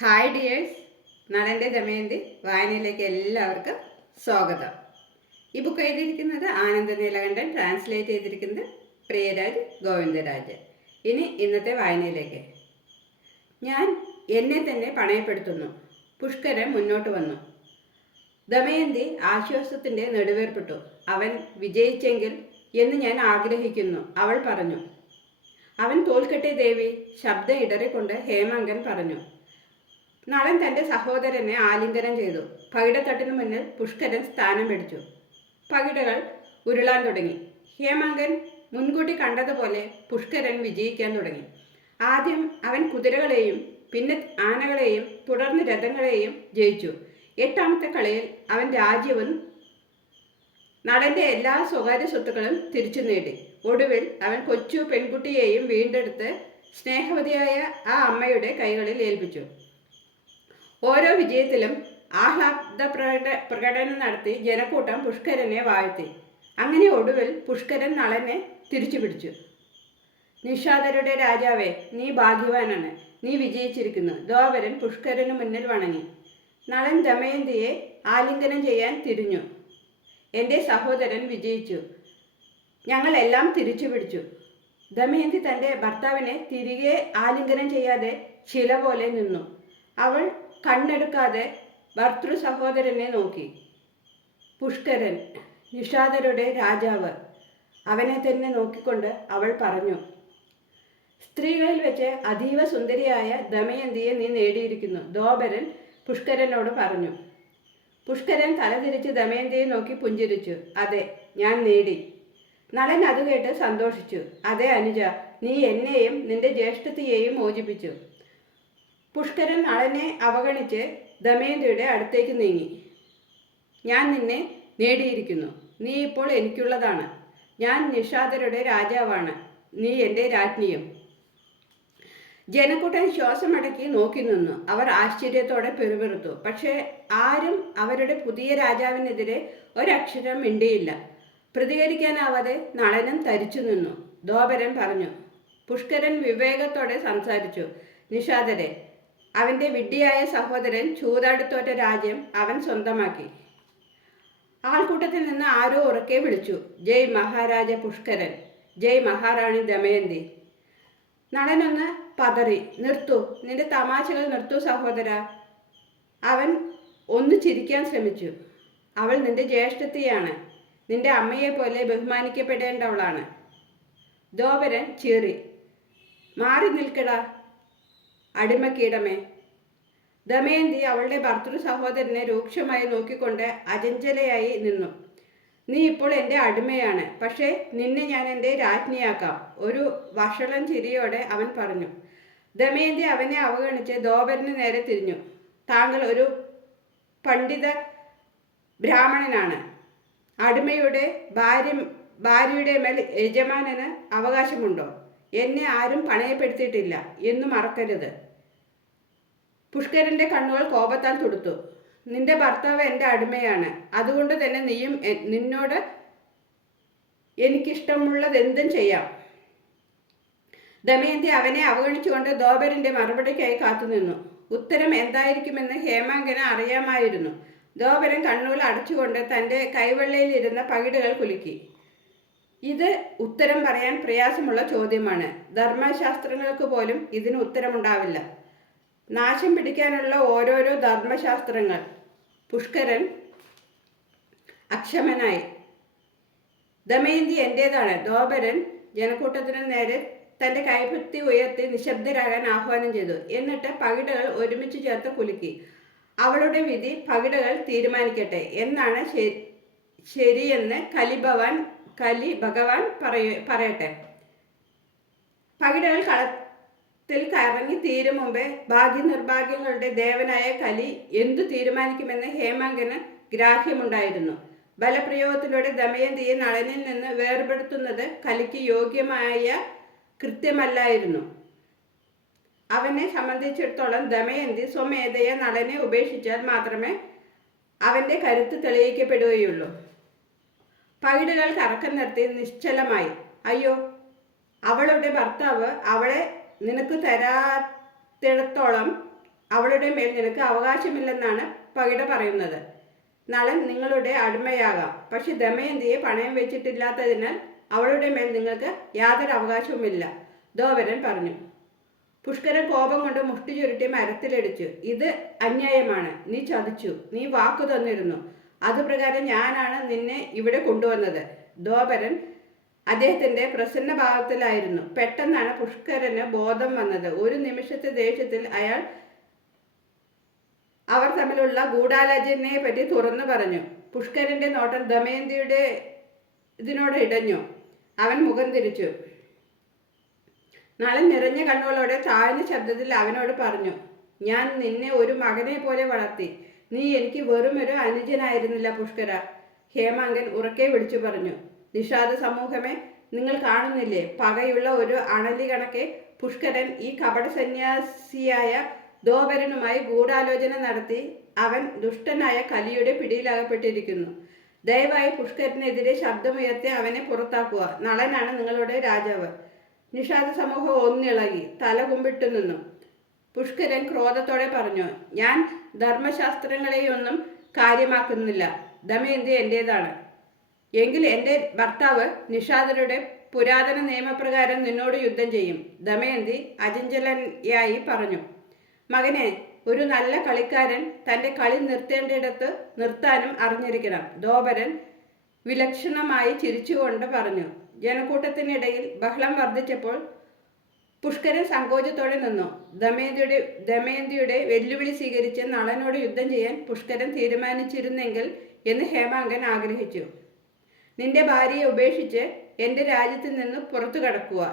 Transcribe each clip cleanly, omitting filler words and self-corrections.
Hi dears, നളൻ്റെ Damayanti വായനയിലേക്ക് എല്ലാവർക്കും സ്വാഗതം. ഈ ബുക്ക് എഴുതിയിരിക്കുന്നത് ആനന്ദ നീലകണ്ഠൻ, ട്രാൻസ്ലേറ്റ് ചെയ്തിരിക്കുന്നത് പ്രിയരാജ് ഗോവിന്ദരാജ്. ഇനി ഇന്നത്തെ വായനയിലേക്ക്. ഞാൻ എന്നെ തന്നെ പണയപ്പെടുത്തുന്നു. പുഷ്കരൻ മുന്നോട്ട് വന്നു. ദമയന്തി ആശ്വാസത്തിൻ്റെ നെടുവേർപ്പെട്ടു. അവൻ വിജയിച്ചെങ്കിൽ എന്ന് ഞാൻ ആഗ്രഹിക്കുന്നു, അവൾ പറഞ്ഞു. അവൻ തോൽക്കട്ടെ ദേവി, ശബ്ദം ഇടറിക്കൊണ്ട് ഹേമാങ്കൻ പറഞ്ഞു. നളൻ തൻ്റെ സഹോദരനെ ആലിംഗനം ചെയ്തു. പകിടത്തട്ടിനു മുന്നിൽ പുഷ്കരൻ സ്ഥാനം പിടിച്ചു. പകിടകൾ ഉരുളാൻ തുടങ്ങി. ഹേമാങ്കൻ മുൻകൂട്ടി കണ്ടതുപോലെ പുഷ്കരൻ വിജയിക്കാൻ തുടങ്ങി. ആദ്യം അവൻ കുതിരകളെയും പിന്നെ ആനകളെയും തുടർന്ന് രഥങ്ങളെയും ജയിച്ചു. എട്ടാമത്തെ കളിയിൽ അവൻ രാജ്യവും നളൻ്റെ എല്ലാ സ്വകാര്യ സ്വത്തുക്കളും തിരിച്ചു നേടി. ഒടുവിൽ അവൻ കൊച്ചു പെൺകുട്ടിയെയും വീണ്ടെടുത്ത് സ്നേഹവതിയായ ആ അമ്മയുടെ കൈകളിൽ ഏൽപ്പിച്ചു. ഓരോ വിജയത്തിലും ആഹ്ലാദ പ്രകടനം നടത്തി ജനക്കൂട്ടം പുഷ്കരനെ വാഴ്ത്തി. അങ്ങനെ ഒടുവിൽ പുഷ്കരൻ നളനെ തിരിച്ചു പിടിച്ചു. നിഷാദരുടെ രാജാവേ, നീ ഭാഗ്യവാനാണ്, നീ വിജയിച്ചിരിക്കുന്നു. ദ്വാപരൻ പുഷ്കരന് മുന്നിൽ വണങ്ങി. നളൻ ദമയന്തിയെ ആലിംഗനം ചെയ്യാൻ തിരിഞ്ഞു. എൻ്റെ സഹോദരൻ വിജയിച്ചു, ഞങ്ങളെല്ലാം തിരിച്ചു പിടിച്ചു. ദമയന്തി തൻ്റെ ഭർത്താവിനെ തിരികെ ആലിംഗനം ചെയ്യാതെ ശില പോലെ നിന്നു. അവൾ കണ്ണെടുക്കാതെ ഭർത്തൃ സഹോദരനെ നോക്കി. പുഷ്കരൻ, നിഷാദരുടെ രാജാവ്, അവനെ തന്നെ നോക്കിക്കൊണ്ട് അവൾ പറഞ്ഞു. സ്ത്രീകളിൽ വെച്ച് അതീവ സുന്ദരിയായ ദമയന്തിയെ നീ നേടിയിരിക്കുന്നു, ദ്വാപരൻ പുഷ്കരനോട് പറഞ്ഞു. പുഷ്കരൻ തലതിരിച്ച് ദമയന്തിയെ നോക്കി പുഞ്ചിരിച്ചു. അതെ, ഞാൻ നേടി. നളൻ അത് കേട്ട് സന്തോഷിച്ചു. അതെ അനുജ, നീ എന്നെയും നിന്റെ ജ്യേഷ്ഠത്തിയെയും മോചിപ്പിച്ചു. പുഷ്കരൻ നളനെ അവഗണിച്ച് ദമയന്തിയുടെ അടുത്തേക്ക് നീങ്ങി. ഞാൻ നിന്നെ നേടിയിരിക്കുന്നു, നീ ഇപ്പോൾ എനിക്കുള്ളതാണ്. ഞാൻ നിഷാദരുടെ രാജാവാണ്, നീ എൻ്റെ രാജ്ഞിയും. ജനക്കൂട്ടൻ ശ്വാസമടക്കി നോക്കി നിന്നു. അവർ ആശ്ചര്യത്തോടെ പിറുപിറുത്തു. പക്ഷേ ആരും അവരുടെ പുതിയ രാജാവിനെതിരെ ഒരക്ഷരം മിണ്ടിയില്ല. പ്രതികരിക്കാനാവാതെ നളനും തരിച്ചു നിന്നു. ദ്വാപരൻ പറഞ്ഞു. പുഷ്കരൻ വിവേകത്തോടെ സംസാരിച്ചു. നിഷാദരെ, അവൻ്റെ വിഡ്ഢിയായ സഹോദരൻ ചൂതാടിത്തോറ്റ രാജ്യം അവൻ സ്വന്തമാക്കി. ആൾക്കൂട്ടത്തിൽ നിന്ന് ആരോ ഉറക്കെ വിളിച്ചു. ജയ് മഹാരാജ പുഷ്കരൻ, ജയ് മഹാറാണി ദമയന്തി. നളനൊന്ന് പതറി. നിർത്തൂ, നിന്റെ തമാശകൾ നിർത്തൂ സഹോദര. അവൻ ഒന്ന് ചിരിക്കാൻ ശ്രമിച്ചു. അവൾ നിന്റെ ജ്യേഷ്ഠത്തിയാണ്, നിന്റെ അമ്മയെ പോലെ ബഹുമാനിക്കപ്പെടേണ്ടവളാണ്. ദ്വാപരൻ ചീറി. മാറി നിൽക്കടാ അടിമക്കീടമേ. ദമയന്തി അവളുടെ ഭർത്തൃ സഹോദരനെ രൂക്ഷമായി നോക്കിക്കൊണ്ട് അചഞ്ചലയായി നിന്നു. നീ ഇപ്പോൾ എൻ്റെ അടിമയാണ്, പക്ഷേ നിന്നെ ഞാൻ എൻ്റെ രാജ്ഞിയാക്കാം, ഒരു വഷളൻ ചിരിയോടെ അവൻ പറഞ്ഞു. ദമയന്തി അവനെ അവഗണിച്ച് ദ്വാപരന് നേരെ തിരിഞ്ഞു. താങ്കൾ ഒരു പണ്ഡിത ബ്രാഹ്മണനാണ്. അടിമയുടെ ഭാര്യയുടെ മേൽ യജമാനന് അവകാശമുണ്ടോ? എന്നെ ആരും പണയപ്പെടുത്തിയിട്ടില്ല എന്ന് മറക്കരുത്. പുഷ്കരൻ്റെ കണ്ണുകൾ കോപത്താൽ തുടുത്തു. നിന്റെ ഭർത്താവ് എൻ്റെ അടിമയാണ്, അതുകൊണ്ട് തന്നെ നീയും നിന്നോട് എനിക്കിഷ്ടമുള്ളതെന്തും ചെയ്യാം. ദമയന്തി അവനെ അവഗണിച്ചുകൊണ്ട് ദ്വാപരൻ്റെ മറുപടിക്കായി കാത്തുനിന്നു. ഉത്തരം എന്തായിരിക്കുമെന്ന് ഹേമാങ്കന് അറിയാമായിരുന്നു. ദ്വാപരൻ കണ്ണുകൾ അടച്ചുകൊണ്ട് തൻ്റെ കൈവെള്ളയിലിരുന്ന പകിടുകൾ കുലുക്കി. ഇത് ഉത്തരം പറയാൻ പ്രയാസമുള്ള ചോദ്യമാണ്. ധർമ്മശാസ്ത്രങ്ങൾക്ക് പോലും ഇതിന് ഉത്തരമുണ്ടാവില്ല. നാശം പിടിക്കാനുള്ള ഓരോരോ ധർമ്മശാസ്ത്രങ്ങൾ. പുഷ്കരൻ അക്ഷമനായി. ദമയന്തി എൻ്റേതാണ്. ദ്വാപരൻ ജനക്കൂട്ടത്തിനു നേരെ തൻ്റെ കൈപ്പത്തി ഉയർത്തി നിശബ്ദരാകാൻ ആഹ്വാനം ചെയ്തു. എന്നിട്ട് പകിടകൾ ഒരുമിച്ച് ചേർത്ത് കുലുക്കി. അവളുടെ വിധി പകിടകൾ തീരുമാനിക്കട്ടെ എന്നാണ് ശരിയെന്ന് കലി ഭഗവാൻ പറയട്ടെ. പകിടകൾ കളത്തിൽ കറങ്ങി തീരും മുമ്പേ ഭാഗ്യനിർഭാഗ്യങ്ങളുടെ ദേവനായ കലി എന്തു തീരുമാനിക്കുമെന്ന് ഹേമാങ്കന് ഗ്രാഹ്യമുണ്ടായിരുന്നു. ബലപ്രയോഗത്തിലൂടെ ദമയന്തിയെ നളനിൽ നിന്ന് വേർപെടുത്തുന്നത് കലിക്ക് യോഗ്യമായ കൃത്യമല്ലായിരുന്നു. അവനെ സംബന്ധിച്ചിടത്തോളം ദമയന്തി സ്വമേധയ നളനെ ഉപേക്ഷിച്ചാൽ മാത്രമേ അവൻ്റെ കരുത്ത് തെളിയിക്കപ്പെടുകയുള്ളൂ. പകിടുകൾ കറക്കം നിർത്തി നിശ്ചലമായി. അയ്യോ, അവളുടെ ഭർത്താവ് അവളെ നിനക്ക് തരാത്തിടത്തോളം അവളുടെ മേൽ നിനക്ക് അവകാശമില്ലെന്നാണ് പകിട പറയുന്നത്. നളൻ നിങ്ങളുടെ അടിമയാകാം, പക്ഷെ ദമയന്തിയെ പണയം വെച്ചിട്ടില്ലാത്തതിനാൽ അവളുടെ മേൽ നിങ്ങൾക്ക് യാതൊരു അവകാശവുമില്ല, ധോവരൻ പറഞ്ഞു. പുഷ്കരൻ കോപം കൊണ്ട് മുഷ്ടി ചുരുട്ടി മരത്തിലടിച്ചു. ഇത് അന്യായമാണ്. നീ ചതിച്ചു. നീ വാക്കു തന്നിരുന്നു. അതുപ്രകാരം ഞാനാണ് നിന്നെ ഇവിടെ കൊണ്ടുവന്നത്. ധോവരൻ അദ്ദേഹത്തിന്റെ പ്രസന്ന ഭാവത്തിലായിരുന്നു. പെട്ടെന്നാണ് പുഷ്കരന് ബോധം വന്നത്. ഒരു നിമിഷത്തെ ദേഷ്യത്തിൽ അയാൾ അവർ തമ്മിലുള്ള ഗൂഢാലോചനയെ പറ്റി തുറന്നു പറഞ്ഞു. പുഷ്കരന്റെ നോട്ടം ദമയന്തിയുടെ ഇതിനോട് ഇടഞ്ഞു. അവൻ മുഖം തിരിച്ചു. നളൻ നിറഞ്ഞ കണ്ണുകളോടെ താഴ്ന്ന ശബ്ദത്തിൽ അവനോട് പറഞ്ഞു, ഞാൻ നിന്നെ ഒരു മകനെ പോലെ വളർത്തി. നീ എനിക്ക് വെറുമൊരു അനുജനായിരുന്നില്ല പുഷ്കര. ഹേമാങ്കൻ ഉറക്കെ വിളിച്ചു പറഞ്ഞു. നിഷാദ സമൂഹമേ, നിങ്ങൾ കാണുന്നില്ലേ, പകയുള്ള ഒരു അണലി കണക്കെ പുഷ്കരൻ ഈ കപട സന്യാസിയായ ധോവരനുമായി ഗൂഢാലോചന നടത്തി അവൻ ദുഷ്ടനായ കലിയുടെ പിടിയിലകപ്പെട്ടിരിക്കുന്നു. ദയവായി പുഷ്കരനെതിരെ ശബ്ദമുയർത്തി അവനെ പുറത്താക്കുക. നളനാണ് നിങ്ങളുടെ രാജാവ്. നിഷാദ സമൂഹം ഒന്നിളകി തല കുമ്പിട്ടു നിന്നു. പുഷ്കരൻ ക്രോധത്തോടെ പറഞ്ഞു, ഞാൻ ധർമ്മശാസ്ത്രങ്ങളെയൊന്നും കാര്യമാക്കുന്നില്ല. ദമയന്തി എൻ്റേതാണ്. എങ്കിൽ എൻ്റെ ഭർത്താവ് നിഷാദരുടെ പുരാതന നിയമപ്രകാരം നിന്നോട് യുദ്ധം ചെയ്യും. ദമയന്തി അചഞ്ചലയായി പറഞ്ഞു. മകനെ, ഒരു നല്ല കളിക്കാരൻ തൻ്റെ കളി നിർത്തേണ്ടിടത്ത് നിർത്താനും അറിഞ്ഞിരിക്കണം. ധോവരൻ വിലക്ഷണമായി ചിരിച്ചുകൊണ്ട് പറഞ്ഞു. ജനക്കൂട്ടത്തിനിടയിൽ ബഹളം വർദ്ധിച്ചപ്പോൾ പുഷ്കരൻ സങ്കോചത്തോടെ നിന്നു. ദമയന്തിയുടെ വെല്ലുവിളി സ്വീകരിച്ച് നളനോട് യുദ്ധം ചെയ്യാൻ പുഷ്കരൻ തീരുമാനിച്ചിരുന്നെങ്കിൽ എന്ന് ഹേമാങ്കൻ ആഗ്രഹിച്ചു. നിന്റെ ഭാര്യയെ ഉപേക്ഷിച്ച് എൻ്റെ രാജ്യത്ത് നിന്ന് പുറത്തു കടക്കുക.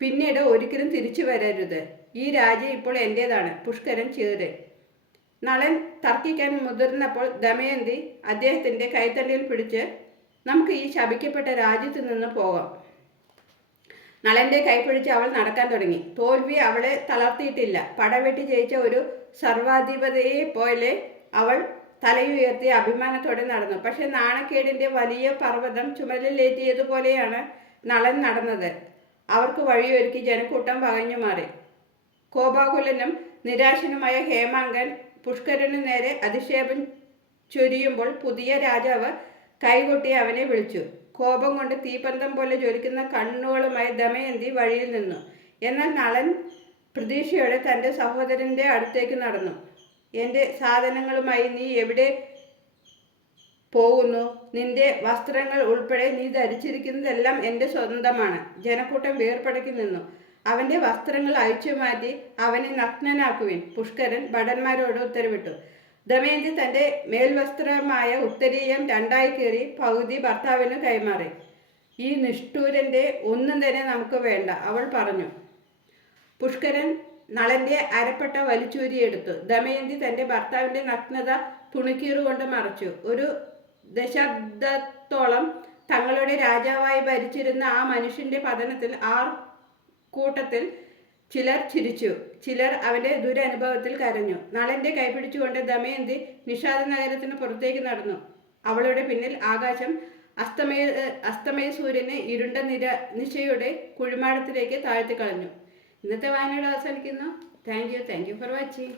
പിന്നീട് ഒരിക്കലും തിരിച്ചു വരരുത്. ഈ രാജ്യം ഇപ്പോൾ എൻ്റേതാണ്. പുഷ്കരൻ ചീറി. നളൻ തർക്കിക്കാൻ മുതിർന്നപ്പോൾ ദമയന്തി അദ്ദേഹത്തിൻ്റെ കൈത്തണ്ടിയിൽ പിടിച്ച്, നമുക്ക് ഈ ശപിക്കപ്പെട്ട രാജ്യത്തു നിന്ന് പോകാം. നളന്റെ കൈപിടിച്ച് അവൾ നടക്കാൻ തുടങ്ങി. തോൽവി അവളെ തളർത്തിയിട്ടില്ല. പടവെട്ടി ജയിച്ച ഒരു സർവാധിപതിയെ പോലെ അവൾ തലയുയർത്തി അഭിമാനത്തോടെ നടന്നു. പക്ഷെ നാണക്കേടിന്റെ വലിയ പർവ്വതം ചുമലിലേറ്റിയതുപോലെയാണ് നളൻ നടന്നത്. അവർക്ക് വഴിയൊരുക്കി ജനക്കൂട്ടം വകഞ്ഞു മാറി. കോപാകുലനും നിരാശനുമായ ഹേമാങ്കൻ പുഷ്കരനു നേരെ അധിക്ഷേപം ചൊരിയുമ്പോൾ പുതിയ രാജാവ് കൈകൊട്ടി അവനെ വിളിച്ചു. കോപം കൊണ്ട് തീപന്തം പോലെ ജ്വലിക്കുന്ന കണ്ണുകളുമായി ദമയന്തി വഴിയിൽ നിന്നു. എന്നാൽ നളൻ പ്രതീക്ഷയോടെ തൻ്റെ സഹോദരൻ്റെ അടുത്തേക്ക് നടന്നു. എൻ്റെ സാധനങ്ങളുമായി നീ എവിടെ പോകുന്നു? നിന്റെ വസ്ത്രങ്ങൾ ഉൾപ്പെടെ നീ ധരിച്ചിരിക്കുന്നതെല്ലാം എൻ്റെ സ്വന്തമാണ്. ജനക്കൂട്ടം വേർപെടുക്കി നിന്നു. അവൻ്റെ വസ്ത്രങ്ങൾ അഴിച്ചു മാറ്റി അവനെ നഗ്നനാക്കുവിൻ, പുഷ്കരൻ ഭടന്മാരോട് ഉത്തരവിട്ടു. ദമയന്തി തൻ്റെ മേൽവസ്ത്രമായ ഉത്തരീയം രണ്ടായി കീറി പകുതി ഭർത്താവിന് കൈമാറി. ഈ നിഷ്ഠൂരൻ്റെ ഒന്നും തന്നെ നമുക്ക് വേണ്ട, അവൾ പറഞ്ഞു. പുഷ്കരൻ നളന്റെ അരപ്പട്ട വലിച്ചൂരിയെടുത്തു. ദമയന്തി തൻ്റെ ഭർത്താവിൻ്റെ നഗ്നത തുണിക്കീറുകൊണ്ട് മറച്ചു. ഒരു ദശാബ്ദത്തോളം തങ്ങളുടെ രാജാവായി ഭരിച്ചിരുന്ന ആ മനുഷ്യന്റെ പതനത്തിൽ കൂട്ടത്തിൽ ചിലർ ചിരിച്ചു, ചിലർ അവൻ്റെ ദുരനുഭവത്തിൽ കരഞ്ഞു. നളന്റെ കൈപിടിച്ചുകൊണ്ട് ദമയന്തി നിഷാദ നഗരത്തിന് പുറത്തേക്ക് നടന്നു. അവളുടെ പിന്നിൽ ആകാശം അസ്തമയ സൂര്യനെ ഇരുണ്ട നിശയുടെ കുഴിമാടത്തിലേക്ക് താഴ്ത്തി കളഞ്ഞു. ഇന്നത്തെ വായനയോട് അവസാനിക്കുന്നു. Thank you for watching.